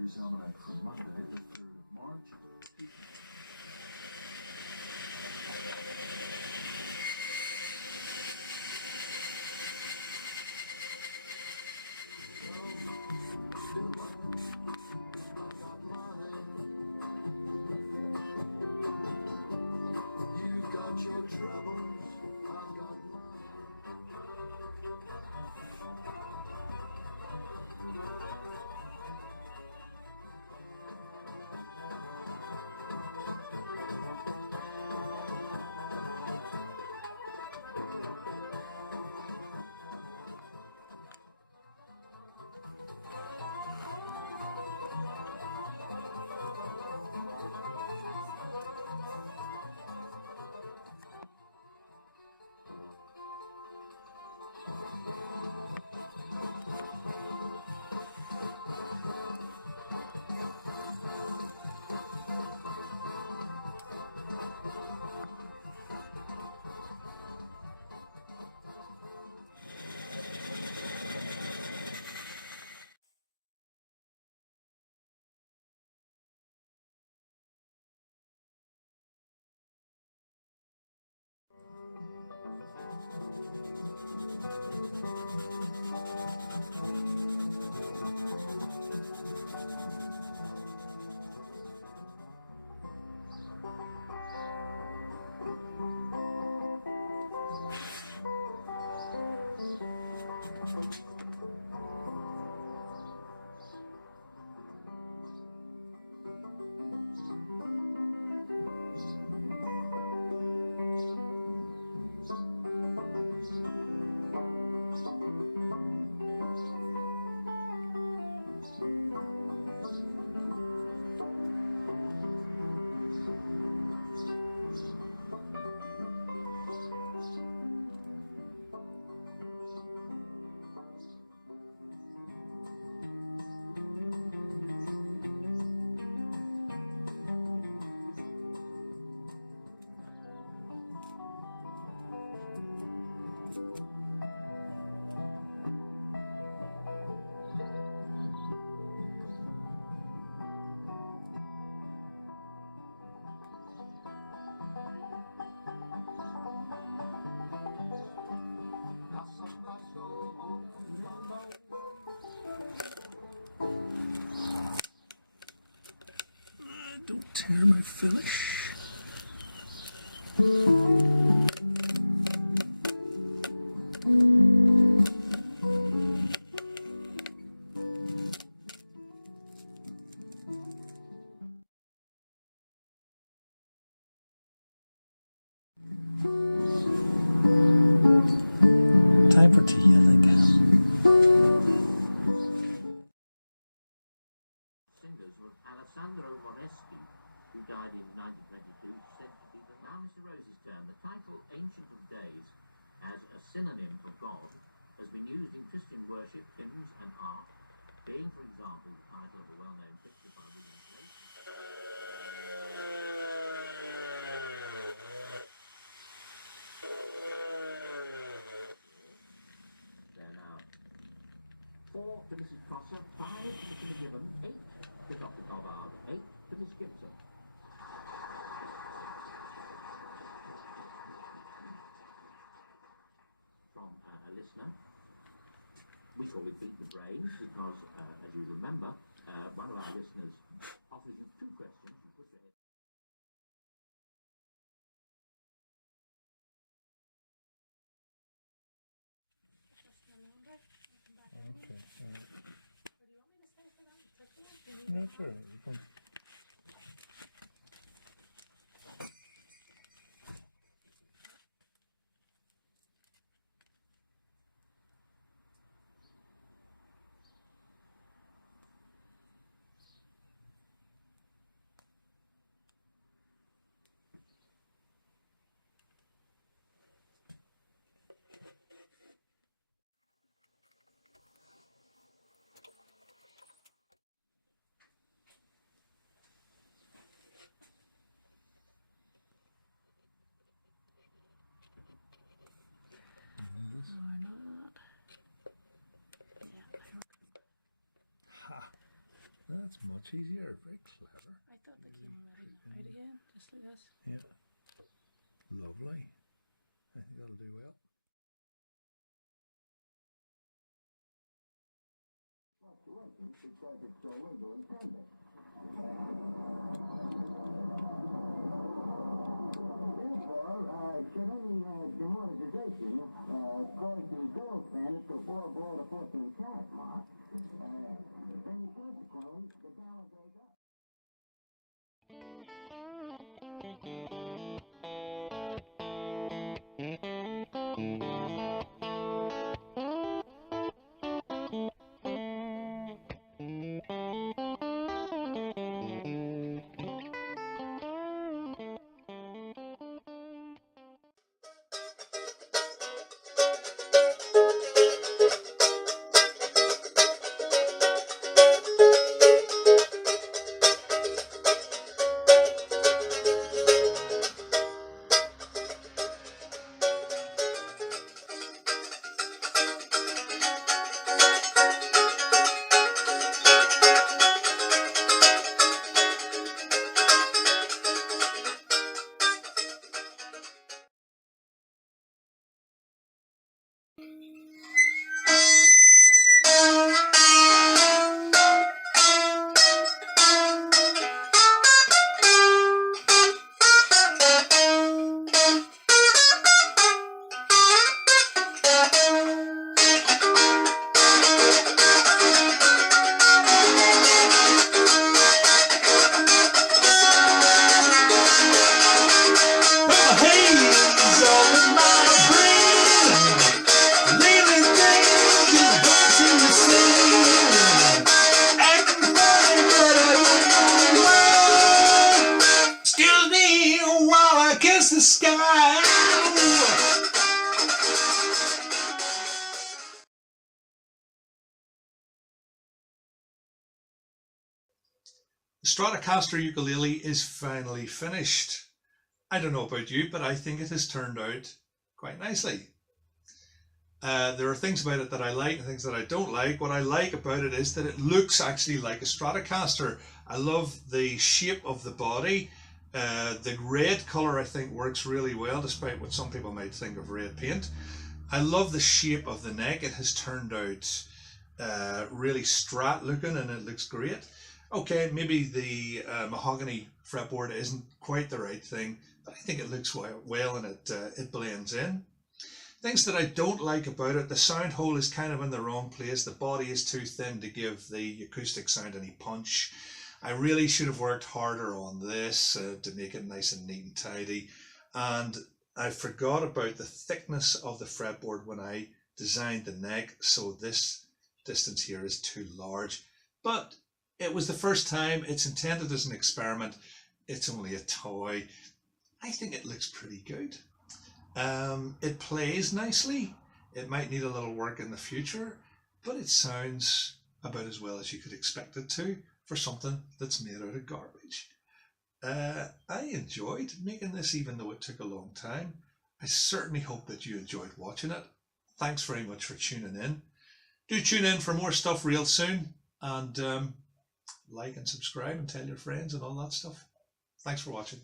Society's Almanac for Monday, the 3rd of March. You've got your troubles, I've got mine. Don't tear my finish. Time for tea, I think. Singers was Alessandro Moreschi, who died in 1922, said to be the now Mr. Rose's turn. The title Ancient of Days, as a synonym for God, has been used in Christian worship, hymns and art, being, for example, the title of a well-known picture by William Blake. There now. 4 to Mrs. Prosser, 5 to Mr. McGibbon, 8 to Dr. Goddard, 8 to Miss Gibson. From a listener, we call it Beat the Brains because, as you remember, one of our listeners offers you 2 questions. You put your head. Okay. That's all right. That's much easier. Very clever. I thought they came already out again, just like this. Yeah. Lovely. I think that'll do well. Because it's illegal and tender. Therefore, should any demonetization cause the gold standard to fall below the 14 carat mark, then consequently the dollar goes up. The sky. The Stratocaster ukulele is finally finished. I don't know about you, but I think it has turned out quite nicely. There are things about it that I like and things that I don't like. What I like about it is that it looks actually like a Stratocaster. I love the shape of the body. The red colour I think works really well, despite what some people might think of red paint. I love the shape of the neck. It has turned out really Strat looking and it looks great. Okay, maybe the mahogany fretboard isn't quite the right thing, but I think it looks well and it blends in. Things that I don't like about it: the sound hole is kind of in the wrong place. The body is too thin to give the acoustic sound any punch. I really should have worked harder on this to make it nice and neat and tidy. And I forgot about the thickness of the fretboard when I designed the neck, so this distance here is too large. But it was the first time. It's intended as an experiment. It's only a toy. I think it looks pretty good. It plays nicely. It might need a little work in the future, but it sounds about as well as you could expect it to for something that's made out of garbage. I enjoyed making this, even though it took a long time. I certainly hope that you enjoyed watching it. Thanks very much for tuning in. Do tune in for more stuff real soon, and like and subscribe and tell your friends and all that stuff. Thanks for watching.